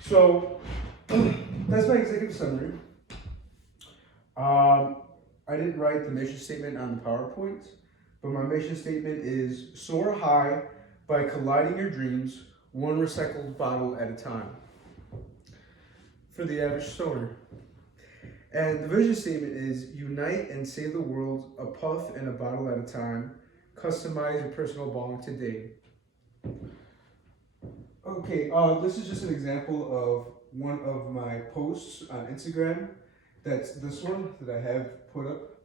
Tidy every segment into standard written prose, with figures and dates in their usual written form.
So that's my executive summary. I didn't write the mission statement on the PowerPoint, but my mission statement is soar high by colliding your dreams, one recycled bottle at a time. For the average stoner. And the vision statement is unite and save the world a puff and a bottle at a time. Customize your personal bong today. Okay, this is just an example of one of my posts on Instagram. That's this one that I have put up.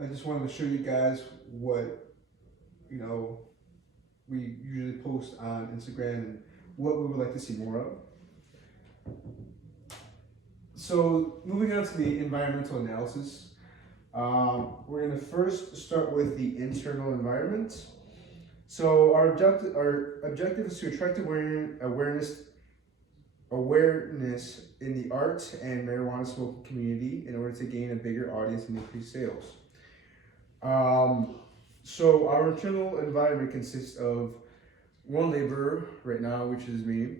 I just wanted to show you guys what, we usually post on Instagram and what we would like to see more of. So moving on to the environmental analysis, we're going to first start with the internal environment. So our objective is to attract awareness in the arts and marijuana smoking community in order to gain a bigger audience and increase sales. So our internal environment consists of one laborer right now, which is me,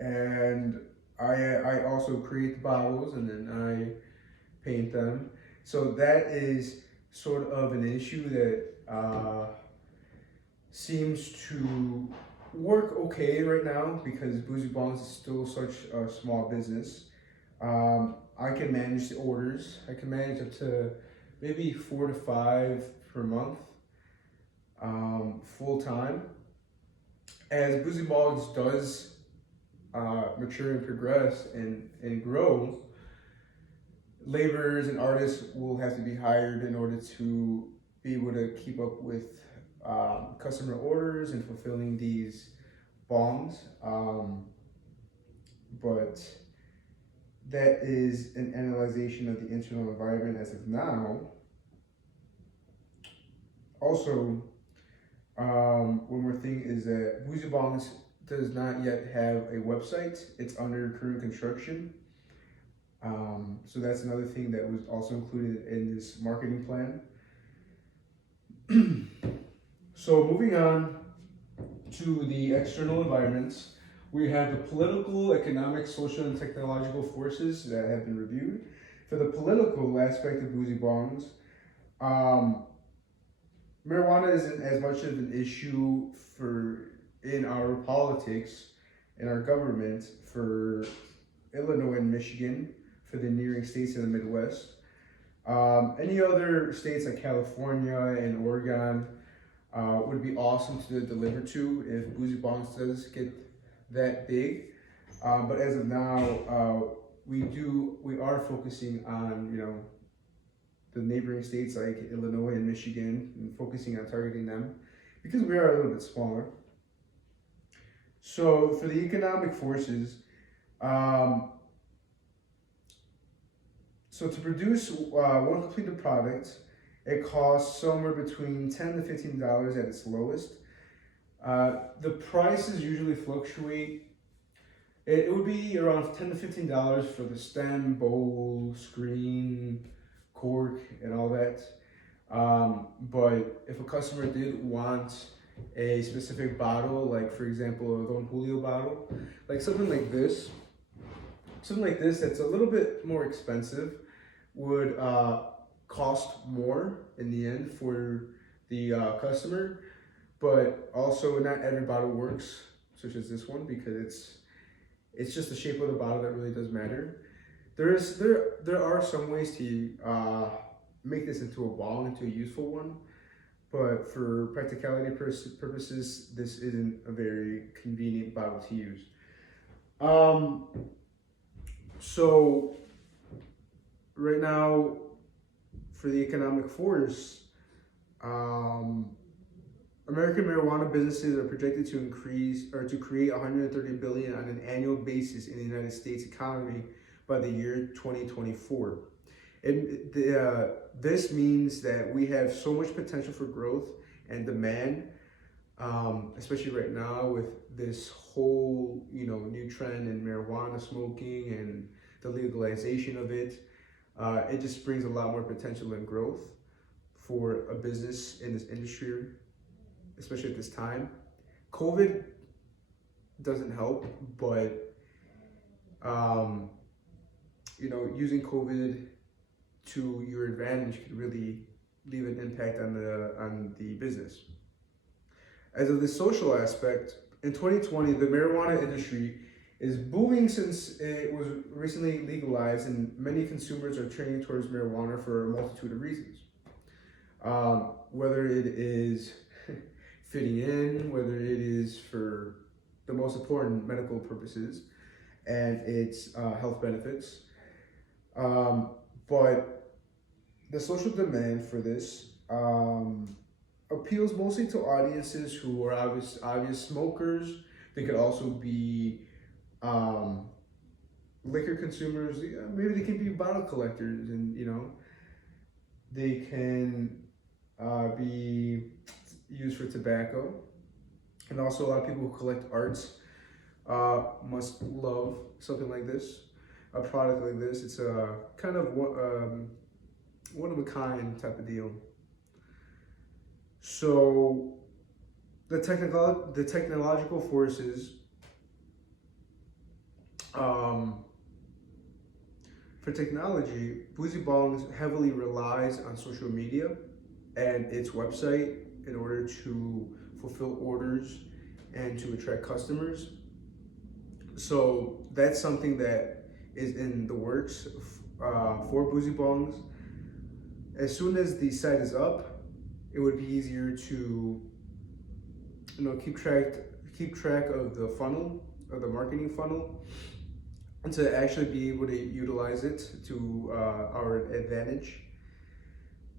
and I also create the bottles and then I paint them. So that is sort of an issue that seems to work okay right now because BoozyBongs is still such a small business. I can manage the orders. I can manage up to maybe 4 to 5 per month, full time. As BoozyBongs does mature and progress and grow, laborers and artists will have to be hired in order to be able to keep up with customer orders and fulfilling these bongs. But that is an analyzation of the internal environment as of now. Also, one more thing is that BoozyBongs does not yet have a website. It's under current construction. So that's another thing that was also included in this marketing plan. So moving on to the external environments, we have the political, economic, social, and technological forces that have been reviewed. For the political aspect of BoozyBongs, marijuana isn't as much of an issue in our politics, in our government, for Illinois and Michigan, for the neighboring states in the Midwest. Any other states like California and Oregon would be awesome to deliver to if BoozyBongs does get that big. But as of now, we are focusing on the neighboring states like Illinois and Michigan and focusing on targeting them because we are a little bit smaller. So for the economic forces, so to produce one completed product, it costs somewhere between $10 to $15 at its lowest. The prices usually fluctuate. It would be around $10 to $15 for the stem, bowl, screen, cork, and all that. But if a customer did want a specific bottle, like for example a Don Julio bottle, like something like this that's a little bit more expensive, would cost more in the end for the customer. But also not every bottle works, such as this one, because it's just the shape of the bottle that really does matter. There are some ways to make this into a ball, into a useful one, but for practicality purposes, this isn't a very convenient bottle to use. So right now, for the economic force, American marijuana businesses are projected to create 130 billion on an annual basis in the United States economy by the year 2024. And this means that we have so much potential for growth and demand, especially right now with this whole new trend in marijuana smoking and the legalization of it. It just brings a lot more potential and growth for a business in this industry, especially at this time. COVID doesn't help, but using COVID to your advantage could really leave an impact on the business. As of the social aspect, in 2020, the marijuana industry is booming since it was recently legalized, and many consumers are turning towards marijuana for a multitude of reasons. Whether it is fitting in, whether it is for the most important medical purposes and its health benefits. But the social demand for this appeals mostly to audiences who are obvious smokers. They could also be liquor consumers. Maybe they can be bottle collectors, and they can be used for tobacco. And also a lot of people who collect arts must love something like this, a product like this. It's a kind of one of a kind type of deal. So the technological forces for technology, BoozyBongs heavily relies on social media and its website in order to fulfill orders and to attract customers. So that's something that is in the works for BoozyBongs. As soon as the site is up, it would be easier to keep track of the funnel, of the marketing funnel, and to actually be able to utilize it to our advantage.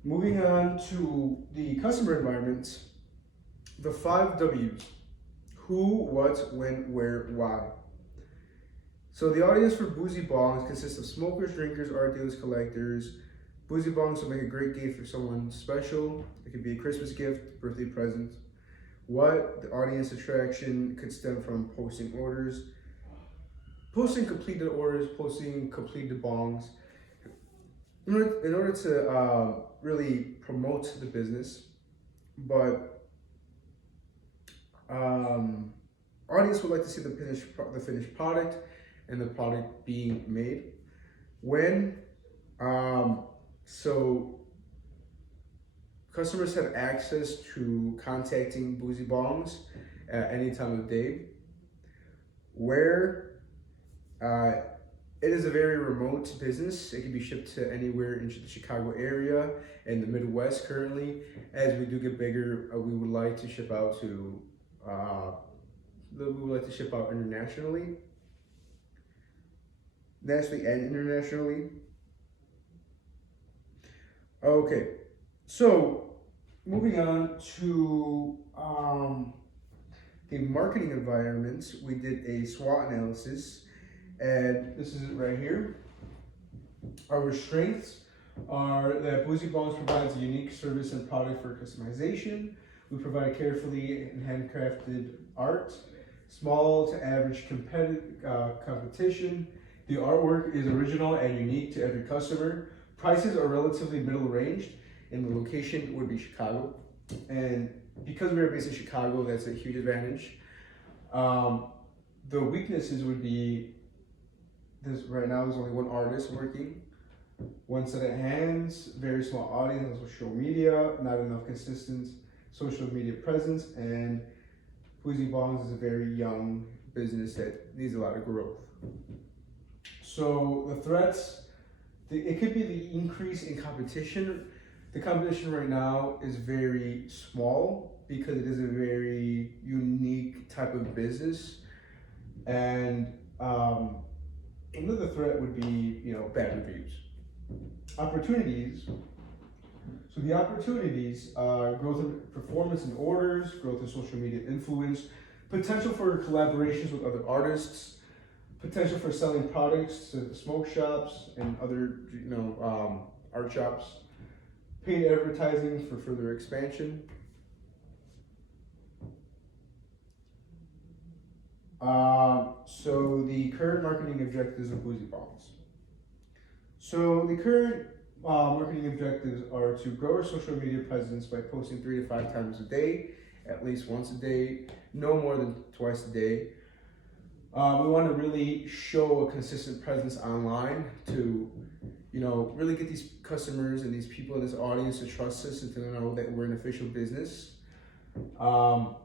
Moving on to the customer environment, the 5 W's: who, what, when, where, why. So the audience for BoozyBongs consists of smokers, drinkers, art dealers, collectors. BoozyBongs will make a great gift for someone special. It could be a Christmas gift, birthday present. What? The audience attraction could stem from posting orders, posting completed orders, posting completed bongs. In order to really promote the business, but audience would like to see the finished product and the product being made. When? So customers have access to contacting BoozyBongs at any time of day. Where? It is a very remote business. It can be shipped to anywhere in the Chicago area and the Midwest currently. As we do get bigger, we would like to ship out to internationally, nationally and internationally. Okay, so moving on to the marketing environment, we did a SWOT analysis, and this is it right here. Our strengths are that BoozyBongs provides a unique service and product for customization. We provide carefully handcrafted art, small to average competition. The artwork is original and unique to every customer. Prices are relatively middle ranged, and the location would be Chicago. And because we are based in Chicago, that's a huge advantage. The weaknesses would be this: right now there's only one artist working, one set of hands, very small audience on social media, not enough consistent social media presence, and BoozyBongs is a very young business that needs a lot of growth. So the threats, it could be the increase in competition. The competition right now is very small because it is a very unique type of business. And another threat would be, bad reviews. Opportunities. So the opportunities are growth of performance and orders, growth of social media influence, potential for collaborations with other artists, potential for selling products to smoke shops and other, art shops, paid advertising for further expansion. So the current marketing objectives of BoozyBongs. So the current marketing objectives are to grow our social media presence by posting 3 to 5 times a day, at least once a day, no more than twice a day. We want to really show a consistent presence online to, really get these customers and these people in this audience to trust us and to know that we're an official business. To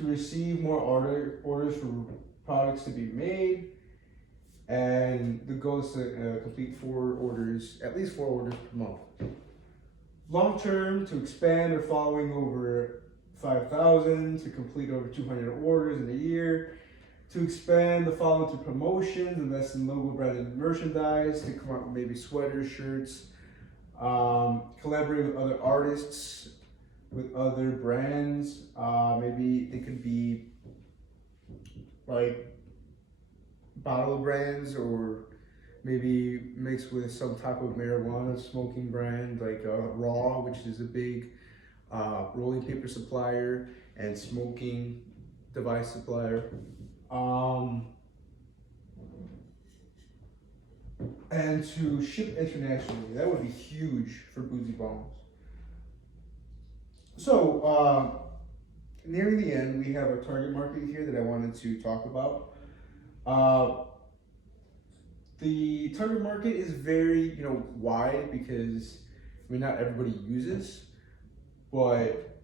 receive more orders for products to be made, and the goal is to complete at least 4 orders per month. Long term, to expand our following over 5,000, to complete over 200 orders in a year, to expand the following to promotions, invest in logo branded merchandise, to come up with maybe sweaters, shirts, collaborate with other artists, with other brands. Maybe they could be like bottle brands, or maybe mixed with some type of marijuana smoking brand like Raw, which is a big rolling paper supplier and smoking device supplier. And to ship internationally, that would be huge for BoozyBongs. So, nearing the end, we have our target market here that I wanted to talk about. The target market is very, wide, because not everybody uses, but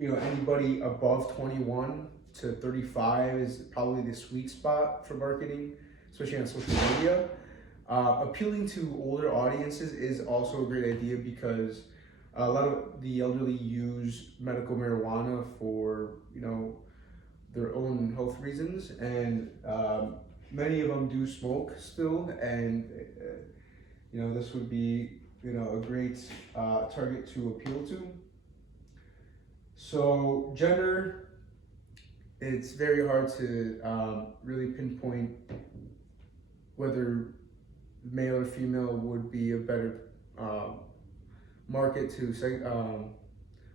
anybody above 21 to 35 is probably the sweet spot for marketing, especially on social media. Appealing to older audiences is also a great idea, because a lot of the elderly use medical marijuana for their own health reasons, and many of them do smoke still, and this would be a great target to appeal to. So gender, it's very hard to really pinpoint whether male or female would be a better market to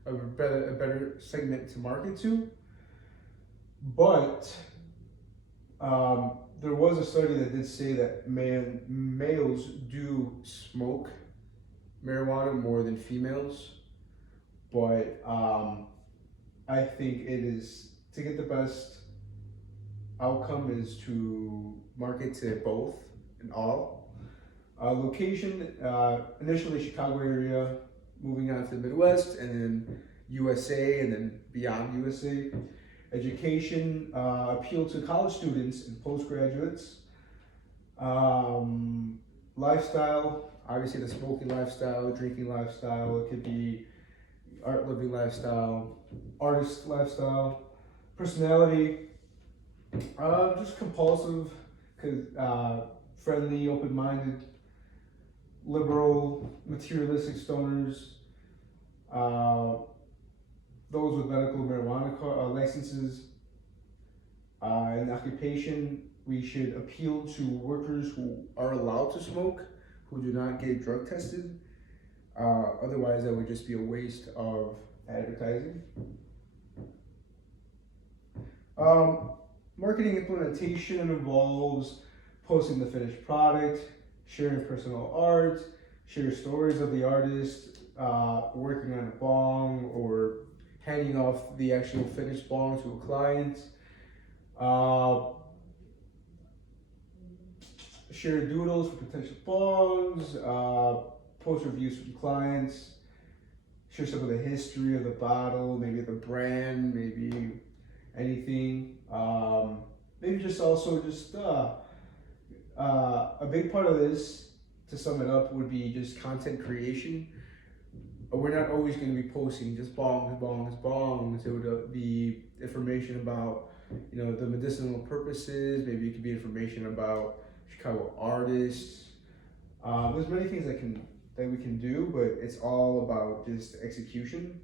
a better segment to market to. But there was a study that did say that males do smoke marijuana more than females, but I think it is, to get the best outcome, is to market to both and all. Location, initially Chicago area, moving on to the Midwest, and then USA, and then beyond USA. Education, appeal to college students and postgraduates. Lifestyle, obviously the smoking lifestyle, drinking lifestyle. It could be art living lifestyle, artist lifestyle. Personality, just compulsive, friendly, open-minded, liberal, materialistic stoners. Those with medical marijuana licenses. In occupation, we should appeal to workers who are allowed to smoke, who do not get drug tested. Otherwise, that would just be a waste of advertising. Marketing implementation involves posting the finished product, sharing personal art, share stories of the artist, working on a bong, or handing off the actual finished bong to a client. Share doodles for potential bongs, post reviews from clients, share some of the history of the bottle, maybe the brand, maybe anything. Maybe just also a big part of this, to sum it up, would be just content creation. We're not always going to be posting just bongs. It would be information about, the medicinal purposes. Maybe it could be information about Chicago artists. There's many things that we can do, but it's all about just execution.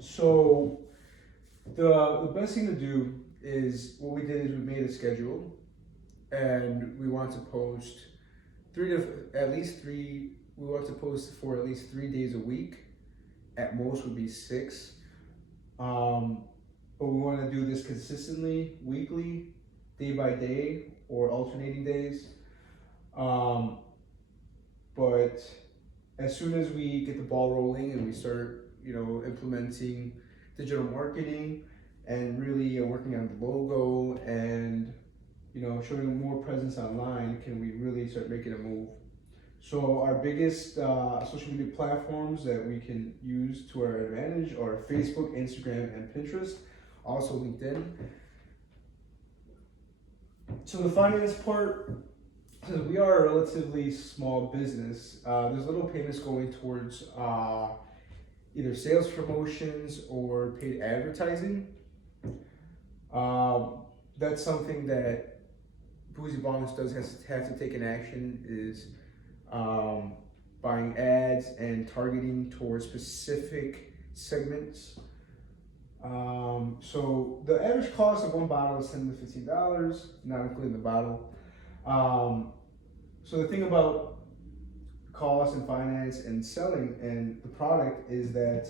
So the best thing to do is, what we did is we made a schedule, and we want to post we want to post for at least 3 days a week. At most would be 6. But we want to do this consistently, weekly, day by day, or alternating days. but as soon as we get the ball rolling and we start, implementing digital marketing and really working on the logo and, showing more presence online, can we really start making a move. So our biggest social media platforms that we can use to our advantage are Facebook, Instagram, and Pinterest, also LinkedIn. So the finance part, since we are a relatively small business, there's little payments going towards either sales promotions or paid advertising. That's something that BoozyBongs does have to take an action, is buying ads and targeting towards specific segments. So the average cost of one bottle is $10 to $15, not including the bottle. So the thing about cost and finance and selling and the product is that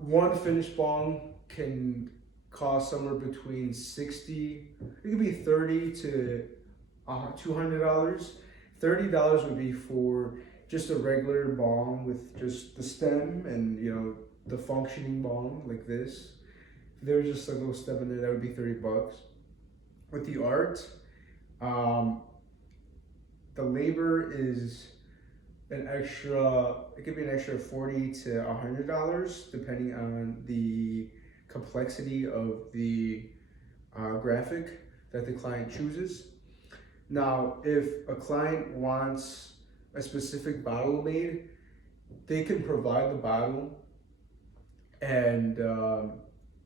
one finished bong can cost somewhere between it could be $30 to $200. $30 would be for just a regular bong with just the stem and the functioning bong like this. If there was just a little stem in there, that would be $30. With the art, the labor is an extra. It could be an extra $40 to $100 depending on the complexity of the graphic that the client chooses. Now, if a client wants a specific bottle made, they can provide the bottle and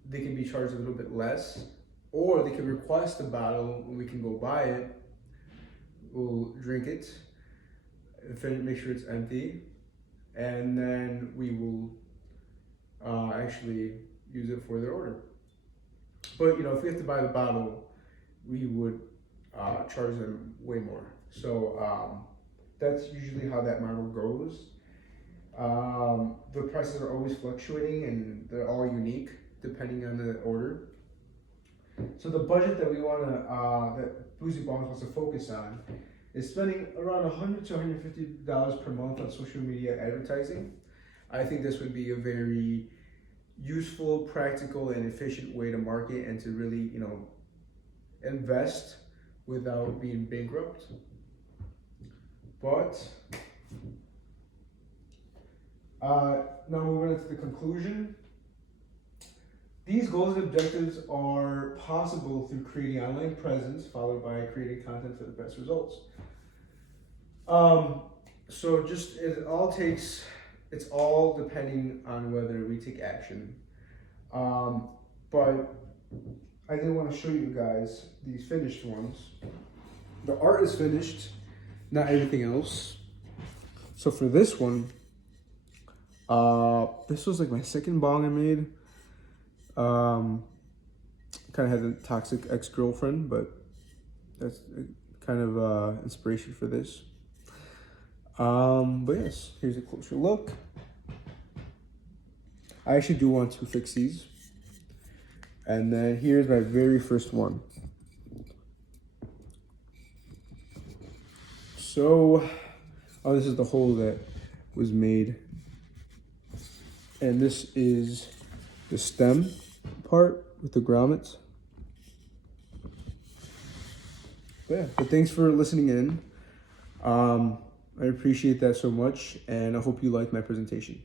they can be charged a little bit less, or they can request a bottle and we can go buy it. We'll drink it, make sure it's empty, and then we will actually use it for their order. But if we have to buy the bottle, we would charge them way more. So that's usually how that model goes. The prices are always fluctuating and they're all unique depending on the order. So the budget that we want to, that BoozyBongs wants to focus on, is spending around $100 to $150 per month on social media advertising. I think this would be a very useful, practical, and efficient way to market and to really, invest without being bankrupt. But now moving on to the conclusion. These goals and objectives are possible through creating online presence, followed by creating content for the best results. So it's all depending on whether we take action. But I did want to show you guys these finished ones. The art is finished, not everything else. So for this one, this was like my second bong I made. Kind of had a toxic ex-girlfriend, but that's kind of inspiration for this. But yes, here's a closer look. I actually do want to fix these. And then here's my very first one. So, this is the hole that was made. And this is the stem part with the grommets. But thanks for listening in. I appreciate that so much, and I hope you liked my presentation.